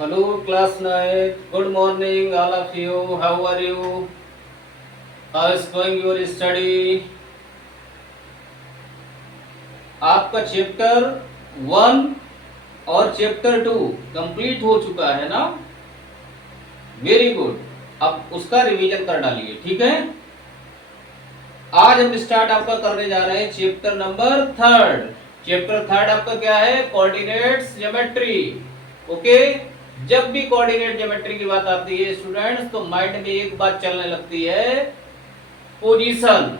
Hello, class 9. Good morning, all of you. How are you? How is going your study? आपका chapter 1 और chapter 2 complete हो चुका है ना? Very good. अब उसका रिवीजन कर डालिए, ठीक है? आज हम स्टार्ट आपका करने जा रहे हैं चैप्टर नंबर 3। चैप्टर 3 आपका क्या है? Coordinates geometry. ओके, जब भी कोऑर्डिनेट ज्योमेट्री की बात आती है स्टूडेंट्स, तो माइंड में एक बात चलने लगती है, पोजीशन।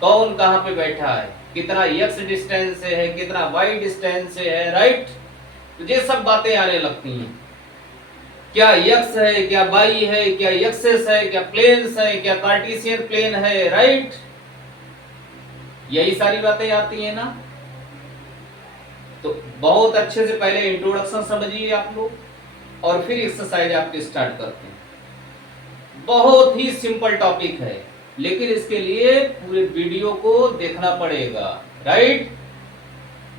कौन कहां पे बैठा है, कितना एक्स डिस्टेंस से है, कितना वाई डिस्टेंस से है, राइट? तो ये सब बातें आने लगती हैं। क्या एक्स है, क्या वाई है, क्या एक्सेस है, क्या प्लेन्स है, क्या कार्टेशियन प्लेन है, राइट? यही सारी बातें आती हैं ना। तो बहुत अच्छे से पहले इंट्रोडक्शन समझिए आप लोग, और फिर एक्सरसाइज आपकी स्टार्ट करते हैं। बहुत ही सिंपल टॉपिक है, लेकिन इसके लिए पूरे वीडियो को देखना पड़ेगा, राइट?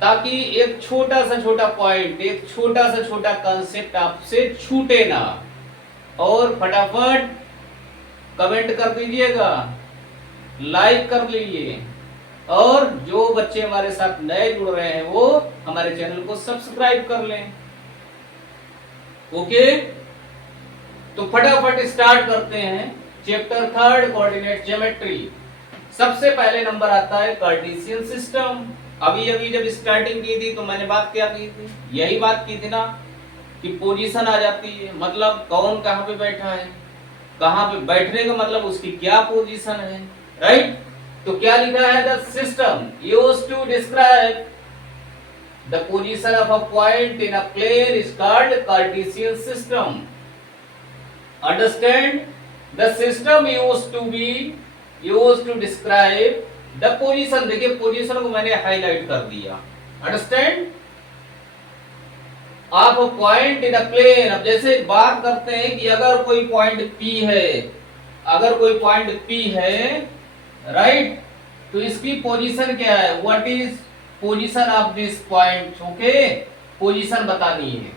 ताकि एक छोटा सा छोटा पॉइंट, एक छोटा सा छोटा कंसेप्ट आपसे छूटे ना। और फटाफट कमेंट कर दीजिएगा, लाइक कर लीजिए, और जो बच्चे हमारे साथ नए जुड़ रहे हैं वो हमारे चैनल को सब्सक्राइब कर लें। ओके, तो फटाफट स्टार्ट करते हैं चैप्टर 3 कोऑर्डिनेट ज्योमेट्री। सबसे पहले नंबर आता है कार्टेशियन सिस्टम। अभी अभी जब स्टार्टिंग की थी तो मैंने बात क्या की थी? यही बात की थी ना कि पोजीशन आ जाती है, मतलब कौन कहां पे बैठा है, कहां पे बैठने का मतलब उसकी क्या पोजीशन है, राइट? तो क्या लिखा है? The system used to describe the position of a point in a plane is called Cartesian system. Understand? The system used to describe the position। देखिए पोजीशन को मैंने हाईलाइट कर दिया। Understand? आप पॉइंट इन अ प्लेन। अब जैसे बात करते हैं कि अगर कोई पॉइंट P है, अगर कोई पॉइंट P है, राइट? तो इसकी पोजीशन क्या है? What is position of this point? Okay, position बतानी है।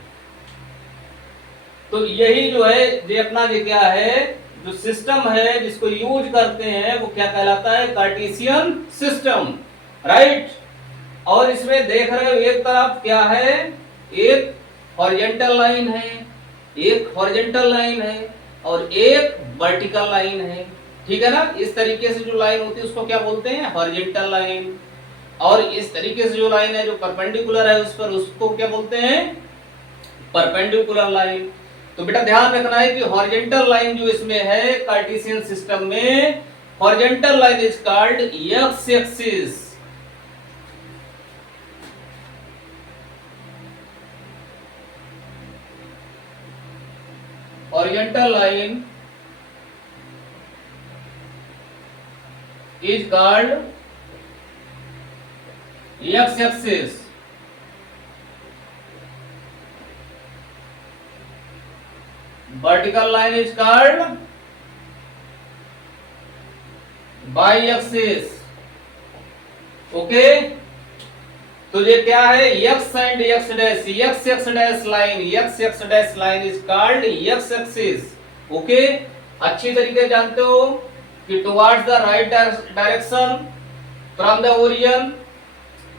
तो यही जो है ये अपना ये क्या है, जो सिस्टम है जिसको यूज करते हैं वो क्या कहलाता है? Cartesian system, right? और इसमें देख रहे हो एक तरफ क्या है, एक हॉरिजॉन्टल लाइन है, एक हॉरिजॉन्टल लाइन है और एक वर्टिकल लाइन है, ठीक है ना? इस तरीके से जो लाइन होती है उसको क्या बोलते हैं? Horizontal line. और इस तरीके से जो लाइन है जो परपेंडिकुलर है उस पर, उसको क्या बोलते हैं? Perpendicular line. तो बेटा ध्यान रखना है कि हॉरिजॉन्टल लाइन जो इसमें है कार्टेशियन सिस्टम में, horizontal line is called X axis. Horizontal line is called X axis. Vertical line is called y-axis। Okay, तो ये क्या है? x and x dash, x x dash line, x x dash line is called x axis। Okay, अच्छी तरीके जानते हो कि towards the right direction from the origin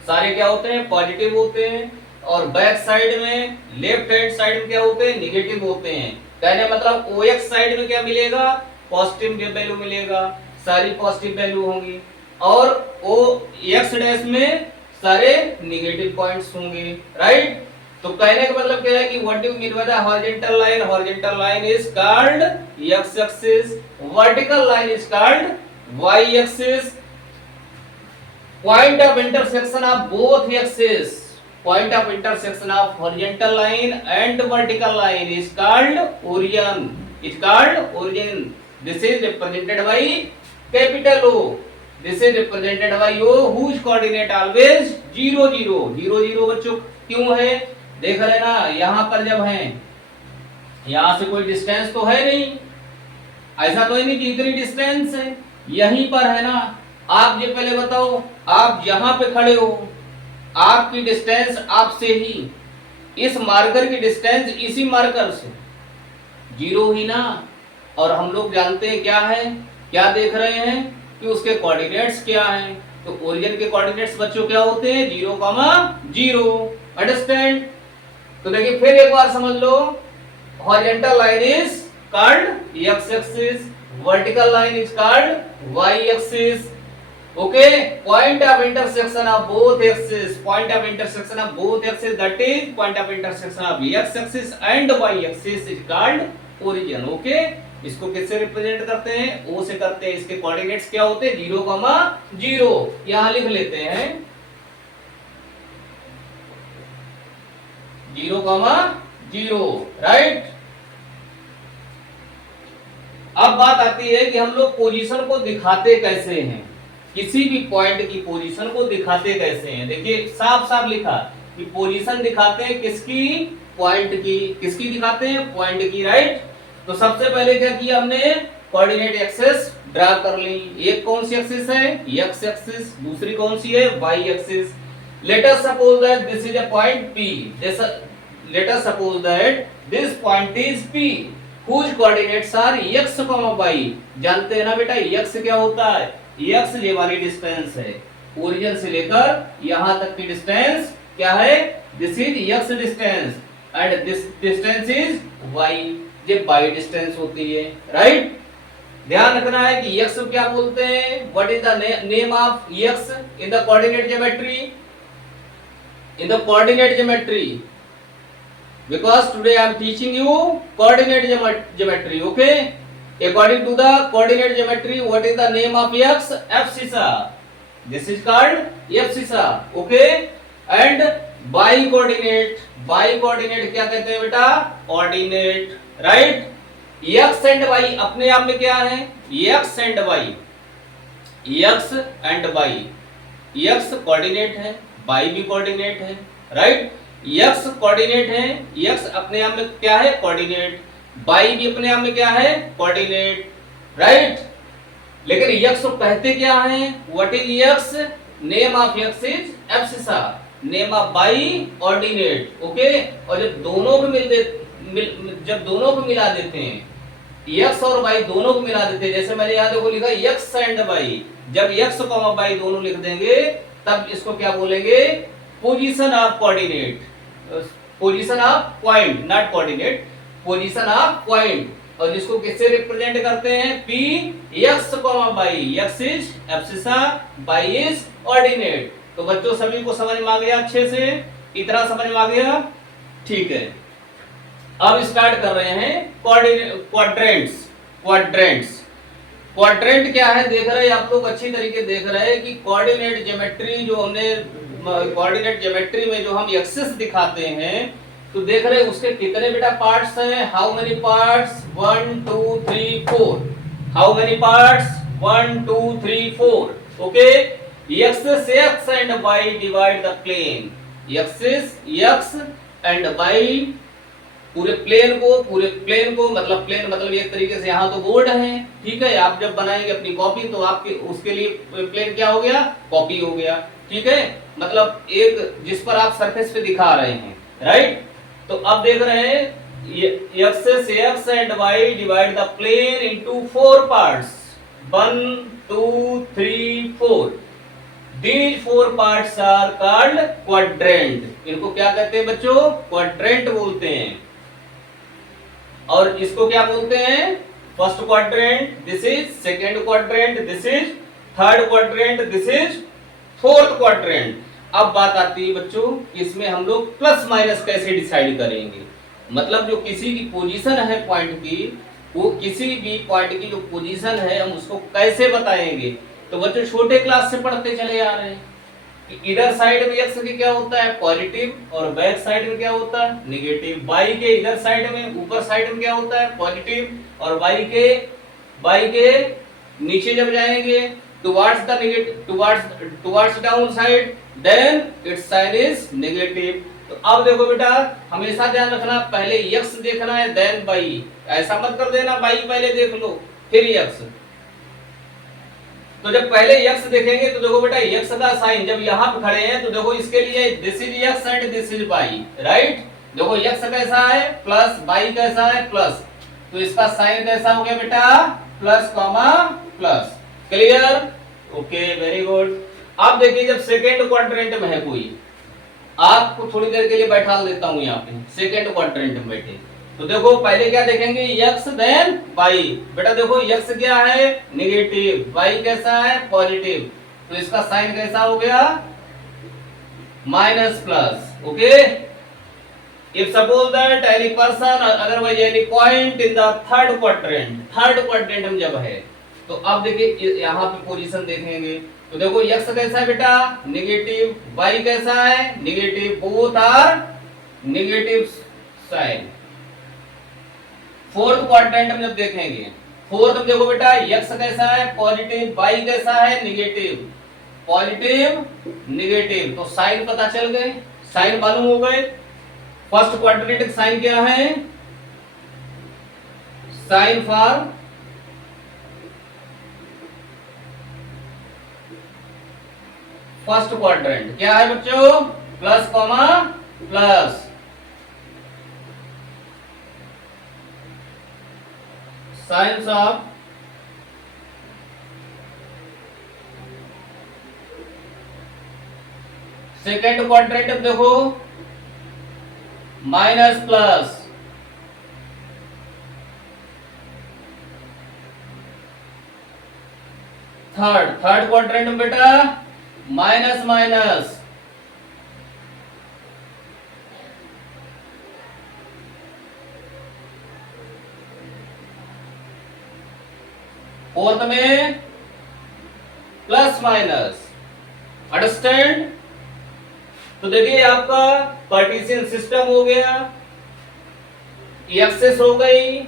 सारे क्या होते हैं? पॉजिटिव होते हैं, और बैक साइड में, लेफ्ट हैंड साइड में क्या होते हैं? निगेटिव होते हैं। कहने मतलब ओ एक्स साइड में क्या मिलेगा? पॉजिटिव वैल्यू मिलेगा, सारी पॉजिटिव वैल्यू होंगी, और ओ एक्स डैश में सारे निगेटिव पॉइंट्स होंगे, राइट? तो कहने का मतलब क्या है कि what do mean by the horizontal line? Horizontal line is called X axis, vertical line is called Y axis. Point of intersection of both axes, point of intersection of horizontal line and vertical line is called origin, is called origin। This is represented by capital O, this is represented by O whose coordinate always 0 0 0 0। बच्चों क्यों है? देख रहे ना, यहाँ पर जब है, यहाँ से कोई डिस्टेंस तो है नहीं, ऐसा तो नहीं कि इतनी डिस्टेंस है, यहीं पर है ना। आप ये पहले बताओ, आप यहां पे खड़े हो, आपकी डिस्टेंस आपसे ही इस मार्कर की डिस्टेंस इसी मार्कर से 0 ही ना। और हम लोग जानते हैं क्या है, क्या देख रहे हैं कि उसके कोऑर्डिनेट्स क्या हैं। तो ओरिजिन के कोऑर्डिनेट्स बच्चों क्या होते हैं, 0,0। अंडरस्टैंड। तो देखिए फिर एक बार समझ लो, horizontal line is called X axis, vertical line is called Y axis. Okay, point of intersection of both axis, point of intersection of both axis, that is point of intersection of X axis and Y axis is called origin. Okay, इसको किससे represent करते हैं, ओ से करते हैं। इसके coordinates क्या होते हैं, 0,0। यहां लिख लेते हैं 0,0, राइट। अब बात आती है कि हम लोग पोजीशन को दिखाते कैसे हैं, किसी भी पॉइंट की पोजीशन को दिखाते कैसे हैं। देखिए साफ साफ लिखा कि पोजीशन दिखाते हैं किसकी, पॉइंट की। किसकी दिखाते हैं, पॉइंट की, राइट। तो सबसे पहले क्या किया हमने, कोऑर्डिनेट एक्सिस ड्रा कर ली। एक कौन सी एक्सिस है, एक्स एक्सिस, दूसरी कौन सी है, Y axis. Let us suppose that this is a point P, let us suppose that this point is P whose coordinates are x, y। जानते हैं ना बेटा x क्या होता है, x ये वाली डिस्टेंस है, ओरिजिन से लेकर यहां तक की डिस्टेंस क्या है, this is x distance and this distance is y, ये y डिस्टेंस होती है, राइट। ध्यान रखना है कि x को क्या बोलते हैं, what is the name of x in the coordinate geometry, in the coordinate geometry, because today I am teaching you coordinate geometry. Okay, according to the coordinate geometry, what is the name of x, abscissa, this is called abscissa. Okay, and y coordinate, y coordinate क्या कहते हैं बेटा, ordinate, right। x and y अपने आप में क्या है, x and y, x and y, x coordinate है, y भी कोऑर्डिनेट है, राइट। x कोऑर्डिनेट है, x अपने आप में क्या है, कोऑर्डिनेट, y भी अपने आप में क्या है, कोऑर्डिनेट, राइट। लेकिन x को कहते क्या है, what is x, name of x is abscissa, name of y ordinate. Okay, और जब दोनों को जब दोनों को मिला देते हैं, x और y दोनों को मिला देते हैं, जैसे मैंने यहाँ देखो लिखा x एंड y, जब x और y दोनों लिख देंगे तब इसको क्या बोलेंगे, position of coordinate, position of point, not coordinate, position of point. और जिसको किससे रिप्रेजेंट करते हैं, P x, y, x is abscissa, y is ordinate. तो बच्चों सभी को समझ में आ गया, अच्छे से इतना समझ में आ गया, ठीक है। अब स्टार्ट कर रहे हैं क्वाड्रेंट्स। क्वाड्रेंट क्या है देख रहे हैं आप लोग, अच्छी तरीके देख रहे हैं कि कोऑर्डिनेट ज्योमेट्री जो हमने, कोऑर्डिनेट ज्योमेट्री में जो हम एक्सिस दिखाते हैं, तो देख रहे हैं उसके कितने बेटा पार्ट्स हैं, how many parts, 1 2 3 4, how many parts, 1 2 3 4। Okay, axis x and y divide the plane, axis x and y पूरे प्लेन को मतलब प्लेन मतलब एक तरीके से यहाँ तो बोर्ड है, ठीक है। आप जब बनाएंगे अपनी कॉपी तो आपके उसके लिए प्लेन क्या हो गया, कॉपी हो गया, ठीक है। मतलब एक जिस पर आप सरफेस पे दिखा रहे हैं, राइट। तो अब देख रहे हैं axis x and y divide the plane into 4 parts, 1 2 3 4। These 4 parts are called quadrant। इनको क्या कहते हैं बच्चों, क्वाड्रेंट बोलते हैं। और इसको क्या बोलते हैं, first quadrant, this is second quadrant, this is third quadrant, this is fourth quadrant. अब बात आती है बच्चों, इसमें हम लोग प्लस माइनस कैसे डिसाइड करेंगे, मतलब जो किसी की पोजीशन है पॉइंट की, वो किसी भी पॉइंट की जो पोजीशन है हम उसको कैसे बताएंगे। तो बच्चों छोटे क्लास से पढ़ते चले आ रहे हैं कि इधर साइड में x की क्या होता है, पॉजिटिव, और बैक साइड में क्या होता है, नेगेटिव। y के इधर साइड में, ऊपर साइड में क्या होता है, पॉजिटिव, और y के नीचे जब जाएंगे towards the negative, towards down side, then its sign is negative. तो अब देखो बेटा, हमेशा ध्यान रखना, पहले x देखना है देन y, ऐसा मत कर देना y पहले देख लो फिर x। तो जब पहले x देखेंगे तो देखो बेटा x का साइन जब यहाँ पे खड़े हैं तो देखो इसके लिए this is x and this is y, right. देखो x कैसा है प्लस, y कैसा है प्लस, तो इसका साइन कैसा हो गया बेटा, plus comma plus. Clear? Okay, very good. अब देखिए जब सेकेंड क्वाड्रेंट में है कोई, आपको थोड़ी देर के लिए बैठा देता हूं यहाँ पे, सेकेंड क्वाड्रेंट में बैठे, तो देखो पहले क्या देखेंगे, x देन y। बेटा देखो x क्या है, नेगेटिव, y कैसा है, पॉजिटिव, तो इसका साइन कैसा हो गया, minus plus. Okay, if suppose that any person or otherwise any point in the third quadrant में जब है, तो अब देखिए यहाँ पे पोजीशन देखेंगे, तो देखो x कैसा है बेटा, नेगेटिव, y कैसा है, negative, both are negative sign. Fourth quadrant में जब देखेंगे, फोर्थ में देखो बेटा x कैसा है, पॉजिटिव, y कैसा है, नेगेटिव, पॉजिटिव नेगेटिव, तो साइन पता चल गए, साइन मालूम हो गए। फर्स्ट क्वाड्रेंट साइन क्या है, साइन फॉर फर्स्ट क्वाड्रेंट क्या है बच्चों, plus comma plus, science of second quadrant देखो माइनस प्लस, थर्ड क्वाड्रेंट में बेटा माइनस माइनस, फोर्थ में प्लस माइनस। अंडरस्टैंड? तो देखिए आपका पार्टीशन सिस्टम हो गया, एक्सेस हो गई,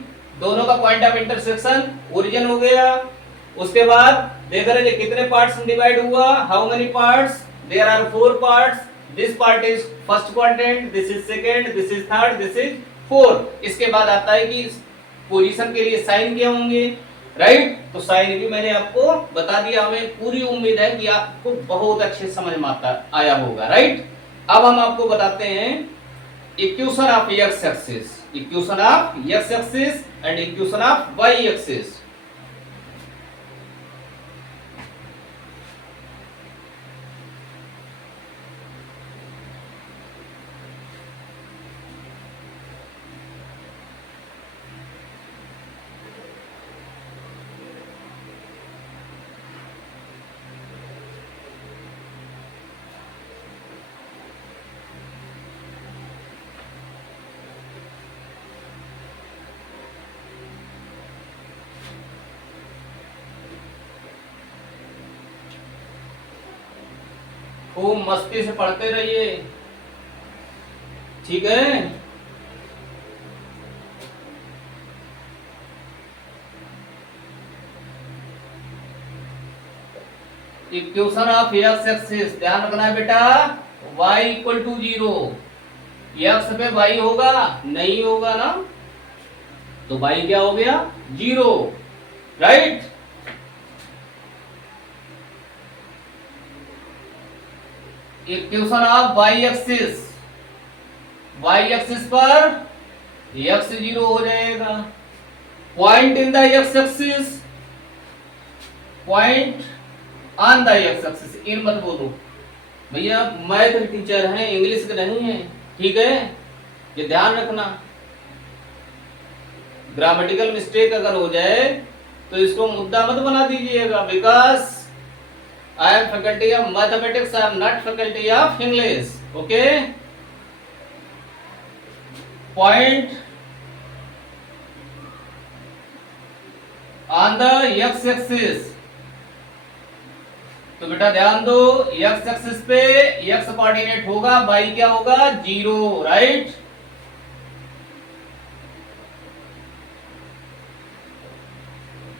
दोनों का पॉइंट ऑफ इंटरसेक्शन ओरिजिन हो गया। उसके बाद देख रहे हैं कितने पार्ट्स में डिवाइड हुआ, how many parts, there are 4 parts, this part is first quadrant, this is second, this is third, this is fourth. इसके बाद आता है कि पोजीशन के लिए साइन क्या होंगे, राइट? तो साइन भी मैंने आपको बता दिया, हमें पूरी उम्मीद है कि आपको बहुत अच्छे समझ में आया होगा, राइट? अब हम आपको बताते हैं equation of x axis, equation of x axis and equation of y axis. खूब मस्ती से पढ़ते रहिए, ठीक है? इक्वेशन ऑफ x एक्सिस, ध्यान रखना है बेटा, y इक्वल टू 0, x पे y होगा नहीं होगा ना, तो y क्या हो गया, 0, right? Equation of y axis, y axis पर x 0 हो जाएगा, point in the x axis, point on the x axis. In मत बोलो भैया, मैथ टीचर हैं, इंग्लिश के नहीं है, ठीक है? ये ध्यान रखना, ग्रामेटिकल मिस्टेक अगर हो जाए तो इसको मुद्दा मत बना दीजिएगा, because I am faculty of mathematics, I am not faculty of English. Okay? Point on the x axis. तो बेटा ध्यान दो, x एक्सिस पे x कोऑर्डिनेट होगा, y क्या होगा, 0, right?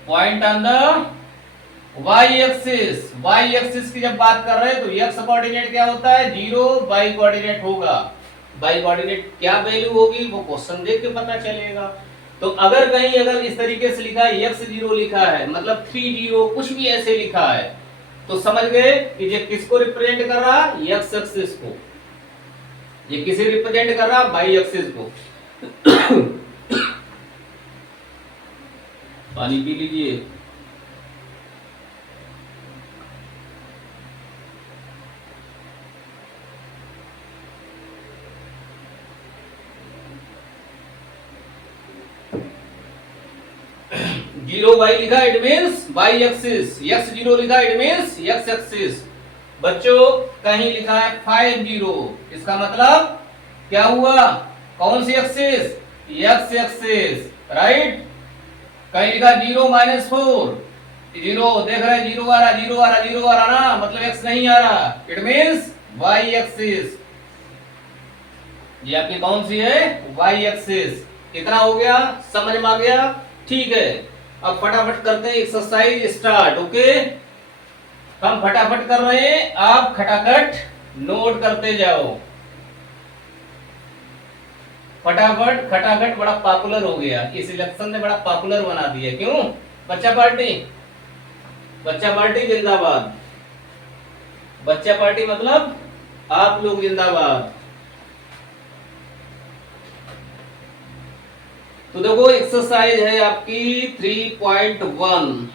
Point on the y axis, y axis की जब बात कर रहे हैं तो x कोऑर्डिनेट क्या होता है, 0, y कोऑर्डिनेट होगा, y कोऑर्डिनेट क्या वैल्यू होगी वो क्वेश्चन देख के पता चलेगा। तो अगर कहीं अगर इस तरीके से लिखा है, x 0 लिखा है, मतलब 3 0 कुछ भी ऐसे लिखा है, तो समझ गए कि ये किसको रिप्रेजेंट कर रहा है, x एक्सिस को। ये किसे रिप्रेजेंट कर रहा है? बाई एक्सिस को। पानी पी लीजिए। जीरो वाई लिखा it means Y axis, X zero लिखा इट मीन्स एक्स एक्सिस। बच्चों कहीं लिखा है 50, इसका मतलब क्या हुआ? कौन सी एक्सिस? X axis, right. कहीं लिखा 0-4, जीरो देख रहे हैं, जीरो आ रहा, जीरो आ रहा, जीरो आ रहा ना, मतलब एक्स नहीं आ रहा, इट मीन्स वाई एक्सिस। ये आपकी कौन सी है? Y axis. इतना हो गया, समझ में आ गया? ठीक है, अब फटाफट करते हैं एक्सरसाइज स्टार्ट। ओके, हम फटाफट कर रहे हैं, आप खटाखट नोट करते जाओ। फटाफट खटाखट बड़ा पॉपुलर हो गया, इस इलेक्शन ने बड़ा पॉपुलर बना दिया। क्यों? बच्चा पार्टी, बच्चा पार्टी जिंदाबाद। बच्चा पार्टी मतलब आप लोग जिंदाबाद। तो देखो एक्सरसाइज है आपकी 3.1।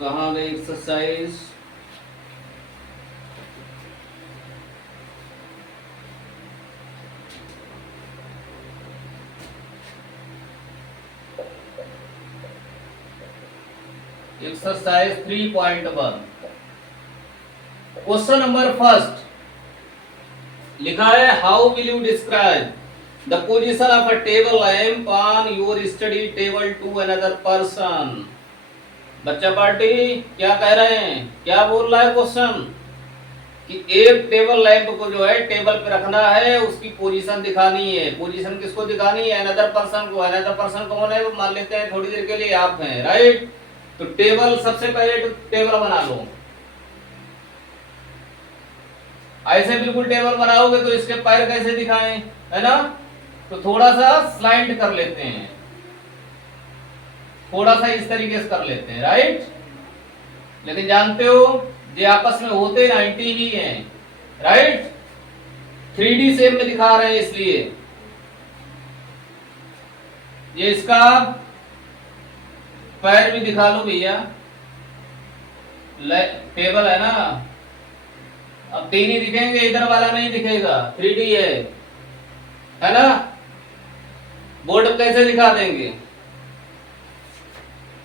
कहां गई exercise? Exercise 3.1 question number first लिखा है, how will you describe the position of a table lamp on your study table to another person. बच्चा पार्टी क्या कह रहे हैं? क्या बोल रहा है क्वेश्चन? कि एक टेबल लैंप को जो है टेबल पे रखना है, उसकी पोजीशन दिखानी है। पोजीशन किसको दिखानी है? अनदर पर्सन को। अनदर पर्सन कौन है? वो मान लेते हैं थोड़ी देर के लिए आप हैं, राइट। तो टेबल, सबसे पहले टेबल बना लो। ऐसे बिल्कुल टेबल बनाओगे तो इसके पैर कैसे दिखाएं, है ना? तो थोड़ा सा स्लाइड कर लेते हैं, थोड़ा सा इस तरीके से कर लेते हैं, राइट। लेकिन जानते हो ये आपस में होते 90 ही हैं, राइट। 3D शेप में दिखा रहे हैं, इसलिए ये इसका पैर भी दिखा लो भैया। टेबल है ना, अब 3 ही दिखेंगे, इधर वाला नहीं दिखेगा, 3D है ना। बोर्ड पे कैसे दिखा देंगे?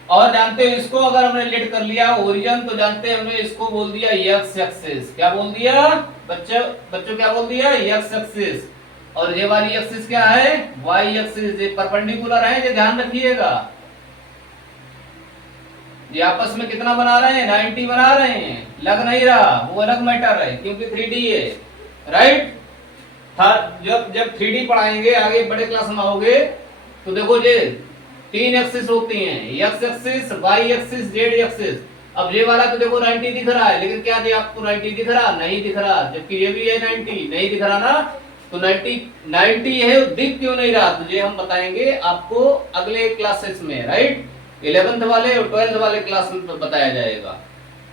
और जानते हो इसको अगर हमने लेट कर लिया ओरिजिन, तो जानते हैं हमने इसको बोल दिया एक्स एक्सिस। क्या बोल दिया बच्चों क्या बोल दिया? X axis. और ये वाली एक्सिस क्या है? Y axis. ये परपेंडिकुलर है, ये ध्यान रखिएगा। ये आपस में कितना बना रहे हैं? 90 बना रहे हैं। लग नहीं रहा, वो अलग मैटर है, क्योंकि 3D है, राइट। जब 3D पढ़ाएंगे आगे बड़े क्लास में आओगे तो देखो ये 3 एक्सिस होती हैं, X axis, Y axis, Z axis. अब ये वाला तो देखो 90 दिख रहा है, लेकिन क्या आपको 90 दिख रहा? नहीं दिख रहा। जबकि ये भी है 90, नहीं दिख रहा ना। तो 90 है, दिख क्यों नहीं रहा? तो ये हम बताएंगे आपको अगले क्लासेस में, राइट। 11th वाले और 12th वाले क्लास में बताया जाएगा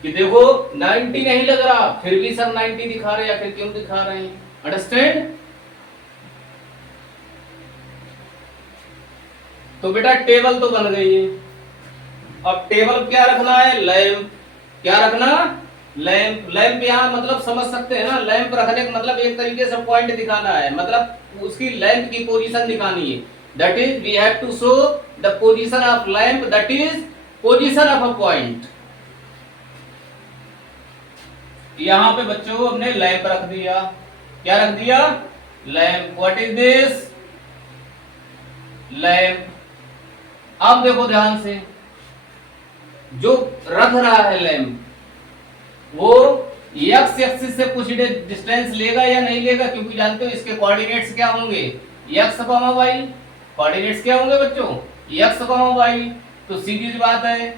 कि देखो 90 नहीं लग रहा, फिर भी सर 90 दिखा रहे हैं, या फिर क्यों दिखा रहे हैं। अंडरस्टैंड? तो बेटा टेबल तो बन गई है। अब टेबल क्या रखना है? लैंप। क्या रखना? लैंप। लैंप यहां मतलब समझ सकते हैं ना, लैंप रखने का मतलब एक तरीके से पॉइंट दिखाना है, मतलब उसकी लैंप की पोजीशन दिखानी है। That is we have to show the position of lamp, that is position of a point. यहां पे बच्चों हमने लैंप रख दिया। क्या रख दिया? Lamp. What is this? Lamp. अब देखो ध्यान से, जो रख रहा है लैंप वो एक्स एक्सिस से कुछ डिस्टेंस लेगा या नहीं लेगा? क्योंकि जानते हो इसके कोऑर्डिनेट्स क्या होंगे? X comma Y. कोऑर्डिनेट्स क्या होंगे बच्चों? X comma y. तो सीधी सी बात है,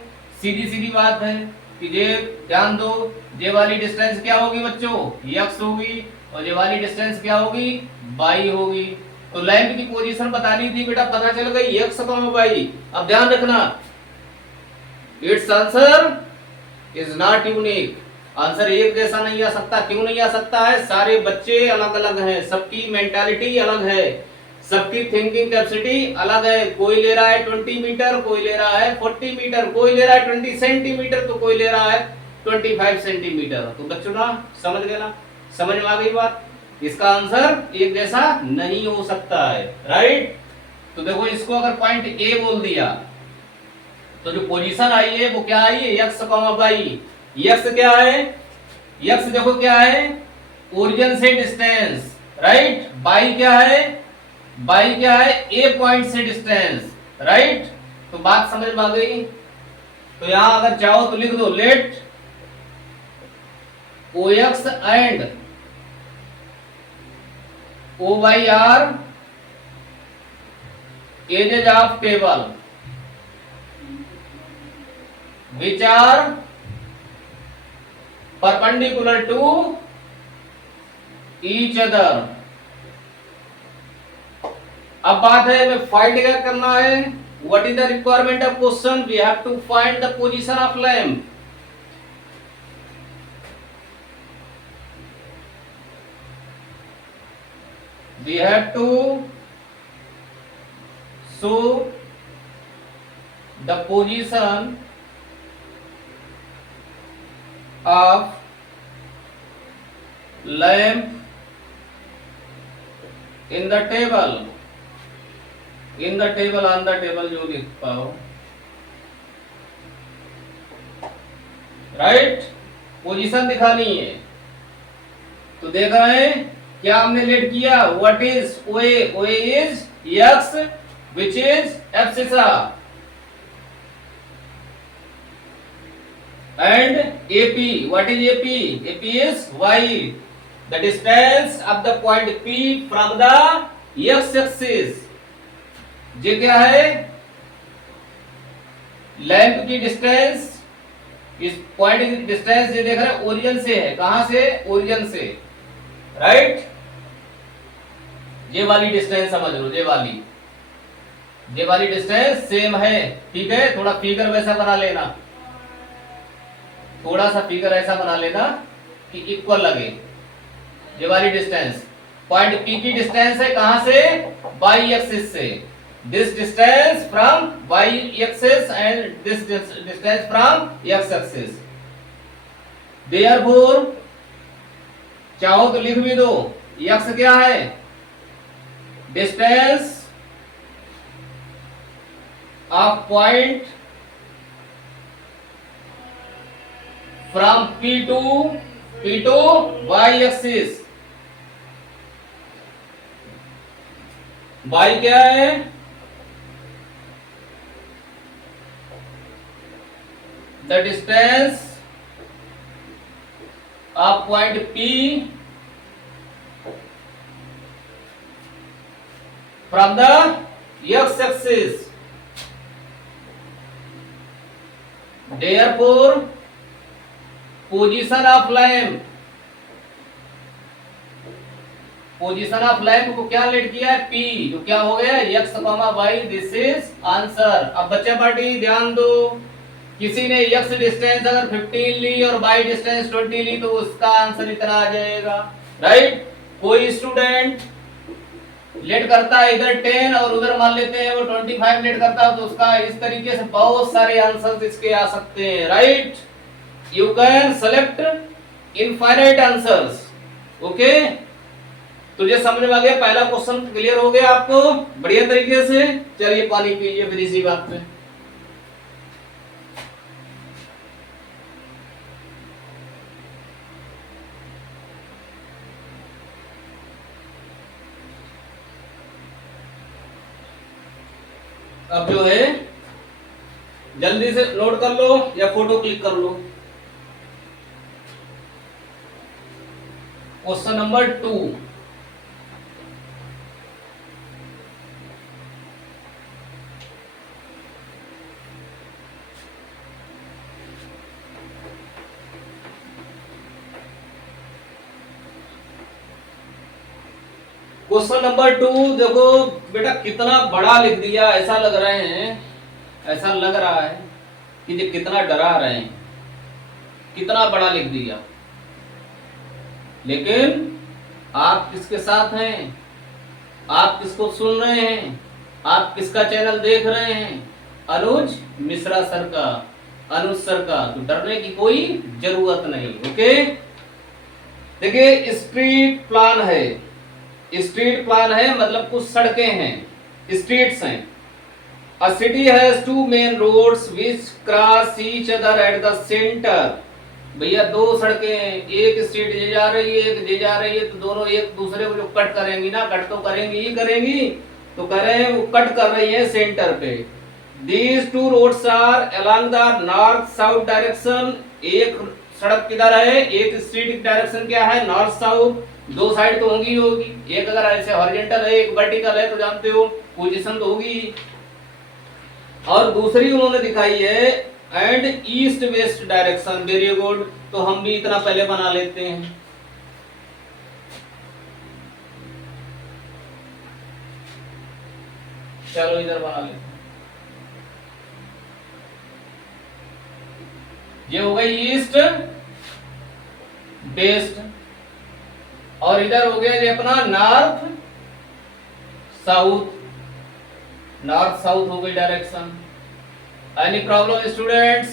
सीधी बात है कि ये ध्यान दो, ये वाली डिस्टेंस क्या होगी बच्चों? एक्स होगी, और ये वाली डिस्टेंस क्या होगी? वाई होगी। तो लैंप की पोजीशन बतानी थी बेटा, पता चल गई एक्स कॉमा वाई। अब ध्यान रखना, it's answer is not unique. Answer एक जैसा नहीं आ सकता। क्यों नहीं आ सकता है? सारे बच्चे अलग अलग हैं, सबकी मेंटालिटी अलग है, सबकी थिंकिंग कैपेसिटी अलग है। कोई ले रहा है 20 मीटर, कोई ले रहा है 40 मीटर, कोई ले रहा है 20 सेंटीमीटर, तो कोई ले रहा है 25 सेंटीमीटर। तो बच्चों ना समझ गए ना, समझ में आ गई बात? इसका आंसर एक जैसा नहीं हो सकता है, राइट। तो देखो इसको अगर पॉइंट ए बोल दिया तो जो पोजीशन आई है वो क्या आई है? X comma Y. एक्स क्या है? एक्स देखो क्या है? ओरिजिन से डिस्टेंस, राइट। वाई क्या है? वाई क्या है? ए पॉइंट से डिस्टेंस, राइट। तो बात समझ में आ गई। तो यहां अगर चाहो तो लिख दो let O X and O Y are axes of table which are perpendicular to each other। अब बात है हमें फाइंड क्या करना है? What is the requirement of question? We have to find the position of lamp. We have to show the position of lamp in the table, in the table, on the table जो लिख पाओ, right. Position दिखानी है। तो देख रहे हैं क्या हमने लेट किया? व्हाट इज ओए? ओए is x which is abscissa and AP. What is AP? AP is Y. The distance of the point P from the x axis. ये क्या है? लैंप की डिस्टेंस, इस पॉइंट की डिस्टेंस ये देख रहे हैं ओरिजिन से है। कहां से? ओरिजिन से, राइट। ये वाली डिस्टेंस समझ लो, ये वाली डिस्टेंस सेम है, ठीक है। थोड़ा फिगर वैसा बना लेना, थोड़ा सा फिगर ऐसा बना लेना कि इक्वल लगे। ये वाली डिस्टेंस पॉइंट P की डिस्टेंस है कहां से? y एक्सिस से। This distance from y axis and this distance from x axis. Therefore चाहो तो लिख भी दो, x क्या है? Distance of point from P to y axis। y क्या है? the distance of point P from the x axis। therefore position of lamp, position of lamp को क्या लेट किया है? P, जो क्या हो गया? x, y। This is answer. अब बच्चे पार्टी ध्यान दो, किसी ने x डिस्टेंस अगर 15 ली और y डिस्टेंस 20 ली तो उसका आंसर इतना आ जाएगा, राइट। कोई स्टूडेंट लेट करता है इधर 10 और उधर मान लेते हैं वो 25 लेट करता है, तो उसका इस तरीके से बहुत सारे आंसर इसके आ सकते हैं, right. You can select infinite answers, okay. तुझे समझ में आ गया? पहला क्वेश्चन क्लियर हो गया आपको बढ़िया तरीके से। चलिए पानी पीजिए फिर इसी बात पे। अब जो है जल्दी से नोट कर लो या फोटो क्लिक कर लो। क्वेश्चन नंबर 2, क्वेश्चन नंबर 2 देखो बेटा कितना बड़ा लिख दिया। ऐसा लग रहे हैं, ऐसा लग रहा है कि ये कितना डरा रहे हैं। कितना बड़ा लिख दिया। लेकिन आप किसके साथ हैं, आप किसको सुन रहे हैं, आप किसका चैनल देख रहे हैं? अनुज मिश्रा सर का, अनुज सर का। तो डरने की कोई जरूरत नहीं। ओके, देखिए स्ट्रीट प्लान है, स्ट्रीट प्लान है मतलब कुछ सड़कें हैं, स्ट्रीट्स हैं। A city has two main roads which cross each other at the center। भैया दो सड़कें हैं, एक स्ट्रीट ये जा रही है, एक ये जा रही है, तो दोनों एक दूसरे को जो कट करेंगी ना, कट तो करेंगी ही करेंगी, तो कह रहे हैं वो कट कर रही है सेंटर पे। These two roads are along the north south direction। एक सड़क किधर है, एक स्ट्रीट की डायरेक्शन क्या है, नॉर्थ साउथ। दो साइड तो होंगी होगी, एक अगर ऐसे हॉरिजॉन्टल है एक वर्टिकल है तो जानते हो पोजीशन तो होगी। और दूसरी उन्होंने दिखाई है and east west direction. Very good, तो हम भी इतना पहले बना लेते हैं। चलो इधर बना लेते हैं। ये हो गई ईस्ट वेस्ट, और इधर हो गया ये अपना नॉर्थ साउथ, नॉर्थ साउथ हो गई डायरेक्शन। Any problem students?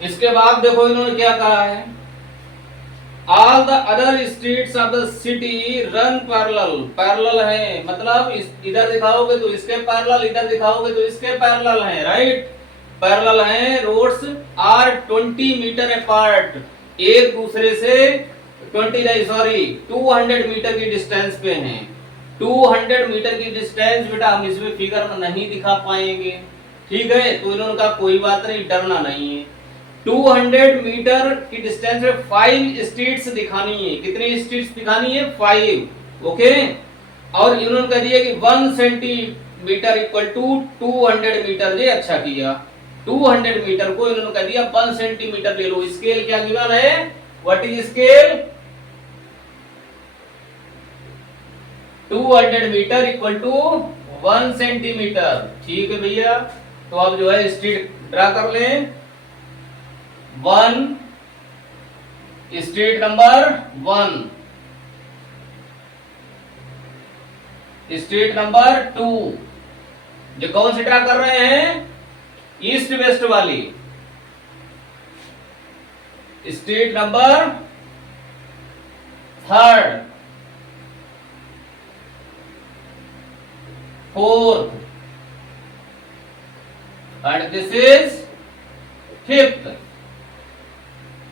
इसके बाद देखो इन्होंने क्या कहा है, all the other streets of the city run parallel. Parallel है मतलब इधर दिखाओगे तो इसके पैरेलल, इधर दिखाओगे तो इसके पैरेलल है, राइट, पैरेलल है। रोड्स आर 20 मीटर अपार्ट, एक दूसरे से 200 मीटर की डिस्टेंस पे हैं। 200 मीटर की डिस्टेंस बेटा हम इसमें फिगर में नहीं दिखा पाएंगे, ठीक है, तो इन्होंने कहा कोई बात नहीं, डरना नहीं है। 200 मीटर की डिस्टेंस में 5 स्ट्रीट्स दिखानी है। कितनी स्ट्रीट्स दिखानी है? 5। ओके, और इन्होंने कह दिया कि 1 सेंटीमीटर इक्वल टू 200 मीटर। ये अच्छा किया, 200 मीटर को इन्होंने कह दिया 1 सेंटीमीटर ले लो। स्केल क्या गिवन है, what is scale? 200 metre equal to 1 centimetre. ठीक है भैया, तो अब जो है स्ट्रीट ड्रा कर लें। 1 स्ट्रीट नंबर 1, स्ट्रीट नंबर 2, जो कौन सी ड्रा कर रहे हैं, ईस्ट वेस्ट वाली। Street number 3rd, 4th, and this is 5th।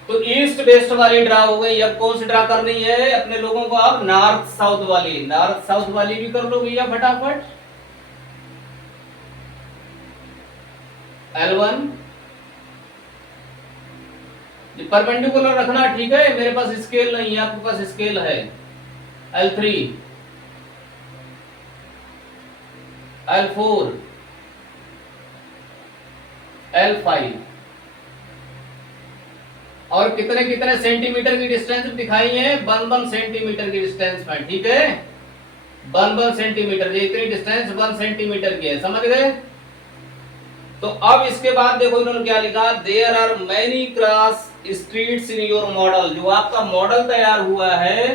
तो ईस्ट वेस्ट वाली ड्रा हो गई। अब कौन सी ड्रा करनी है अपने लोगों को? अब नॉर्थ साउथ वाली। नॉर्थ साउथ वाली भी कर लो भैया फटाफट। L1 परपेंडिकुलर रखना, ठीक है, मेरे पास स्केल नहीं है, आपके पास स्केल है। L3, L4, L5, और कितने कितने सेंटीमीटर की डिस्टेंस दिखाई है? 1 सेंटीमीटर की डिस्टेंस में, ठीक है, 1 सेंटीमीटर। ये इतनी डिस्टेंस 1 सेंटीमीटर की है, समझ गए? तो अब इसके बाद देखो इन्होंने क्या लिखा, there are many cross streets in your model. जो आपका मॉडल तैयार हुआ है,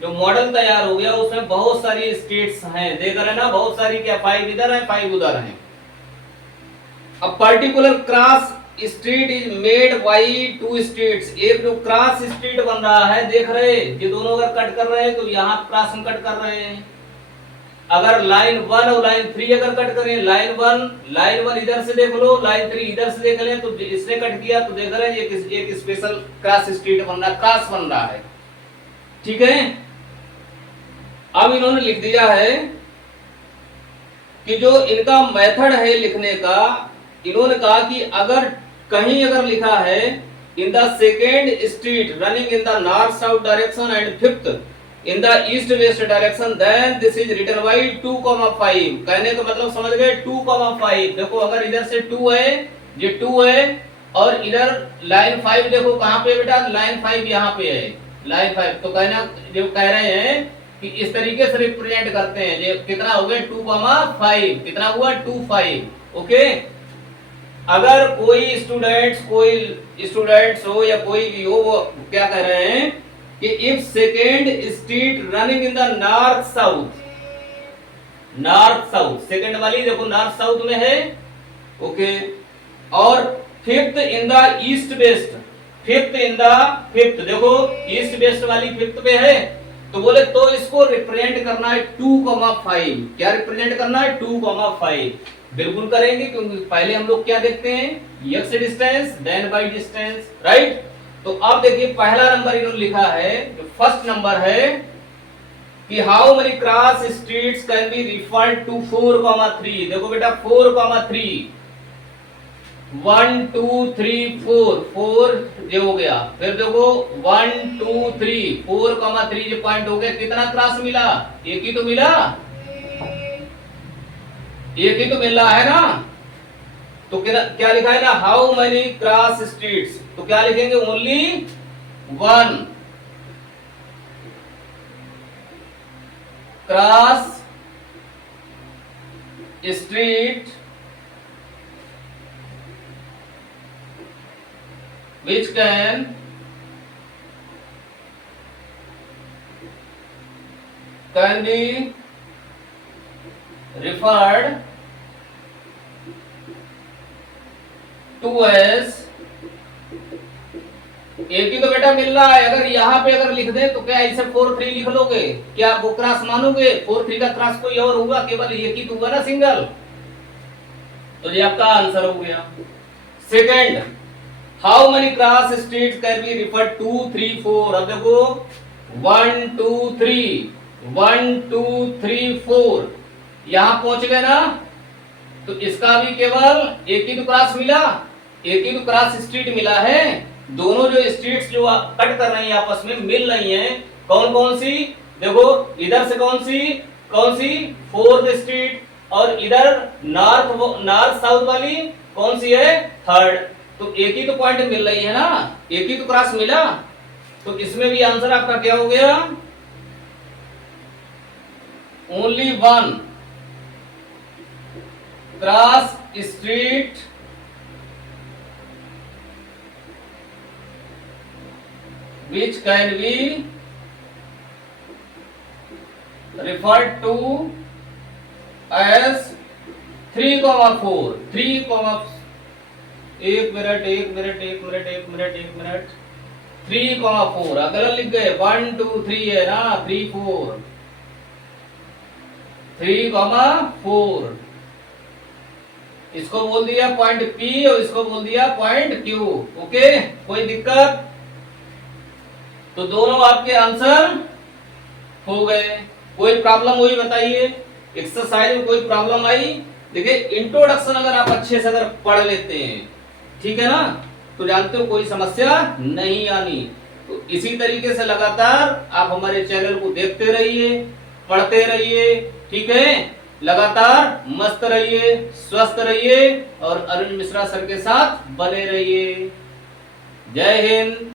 जो मॉडल तैयार हो गया उसमें बहुत सारी स्ट्रीट्स हैं, देख रहे हैं ना, बहुत सारी, क्या 5 इधर है 5 उधर है। अब particular cross street is made by 2 streets. एक जो क्रॉस स्ट्रीट बन रहा है, देख रहे, ये दोनों अगर कट कर रहे हैं तो यहाँ क्रॉस हम कट कर रहे हैं। अगर लाइन 1 और लाइन 3 अगर कट करें, लाइन 1 इधर से देख लो, लाइन 3 इधर से देख लें, तो इसने कट किया तो देख रहे हैं ये एक स्पेशल क्रॉस स्ट्रीट बन रहा है, क्रॉस बन रहा है, ठीक है। अब इन्होंने लिख दिया है कि जो इनका मेथड है लिखने का, इन्होंने कहा कि अगर कहीं अगर लिखा है in the second street running in the north south direction and 5th in the east west direction, then this is written by 2,5। कहने का मतलब समझ गए, 2,5। देखो अगर इधर से 2 है, ये 2 है, और इधर लाइन 5 देखो कहां पे बेटा, लाइन 5 यहाँ पे है, लाइन 5। तो कहना जो कह रहे हैं कि इस तरीके से रिप्रेजेंट करते हैं। ये कितना हो गया, 2,5, कितना हुआ 2,5। ओके। अगर कोई स्टूडेंट्स हो या कोई भी हो, वो क्या कह रहे हैं कि if second street running in the north south second वाली देखो नॉर्थ साउथ में है, ओके, और fifth in the east waste, fifth देखो ईस्ट वेस्ट वाली फिफ्थ पे है, तो बोले तो इसको रिप्रेजेंट करना है 2,5। क्या रिप्रेजेंट करना है? 2,5। बिल्कुल करेंगे, क्योंकि पहले हम लोग क्या देखते हैं, x distance then y distance, right. तो अब देखिए पहला नंबर इन्होंने लिखा है, जो फर्स्ट नंबर है कि how many cross streets can be referred to 4,3। देखो बेटा 4,3, 1 2 3 4 ये हो गया। फिर देखो 1 2 3 4,3 जो पॉइंट हो गया, कितना क्रॉस मिला? एक ही तो मिला, एक ही तो मिल रहा है ना। तो क्या लिखा है ना, हाउ मेनी क्रॉस स्ट्रीट्स, तो क्या लिखेंगे? Only 1 cross street which can be referred to as, एक ही तो बेटा मिल रहा है। अगर यहाँ पे अगर लिख दे तो क्या ऐसे 4,3 लिख लोगे? क्या वो क्रॉस मानोगे? 4,3 का क्रॉस कोई और होगा? केवल एक ही तो होगा ना, सिंगल। तो ये आपका आंसर हो गया। Second, how many cross streets can be referred 2 3 4। अब देखो 1 2 3 1 2 3 4 यहां पहुंच गए ना, तो इसका भी केवल एक ही तो क्रॉस मिला, एक ही तो क्रॉस स्ट्रीट मिला है। दोनों जो स्ट्रीट्स जो कट कर रही हैं आपस में मिल रही हैं, कौन कौन सी? देखो इधर से कौन सी फोर्थ स्ट्रीट, और इधर नॉर्थ साउथ वाली कौन सी है? थर्ड। तो एक ही तो पॉइंट मिल रही है ना, एक ही तो क्रॉस मिला। तो इसमें भी आंसर आपका क्या हो गया? Only 1 cross street which can be referred to as 3,4 एक मिनट 3,4 अगर लिख गए 1 2 3 है ना, 3 4 3,4 इसको बोल दिया पॉइंट P और इसको बोल दिया पॉइंट Q। ओके, कोई दिक्कत? तो दोनों आपके आंसर हो गए। कोई प्रॉब्लम हुई बताइए? एक्सरसाइज में कोई प्रॉब्लम आई? देखिए इंट्रोडक्शन अगर आप अच्छे से अगर पढ़ लेते हैं, ठीक है ना, तो जानते हो कोई समस्या नहीं आनी। तो इसी तरीके से लगातार आप हमारे चैनल को देखते रहिए, पढ़ते रहिए, ठीक है। लगातार मस्त रहिए, स्वस्थ रहिए और अरुण मिश्रा सर के साथ बने रहिए। जय हिंद।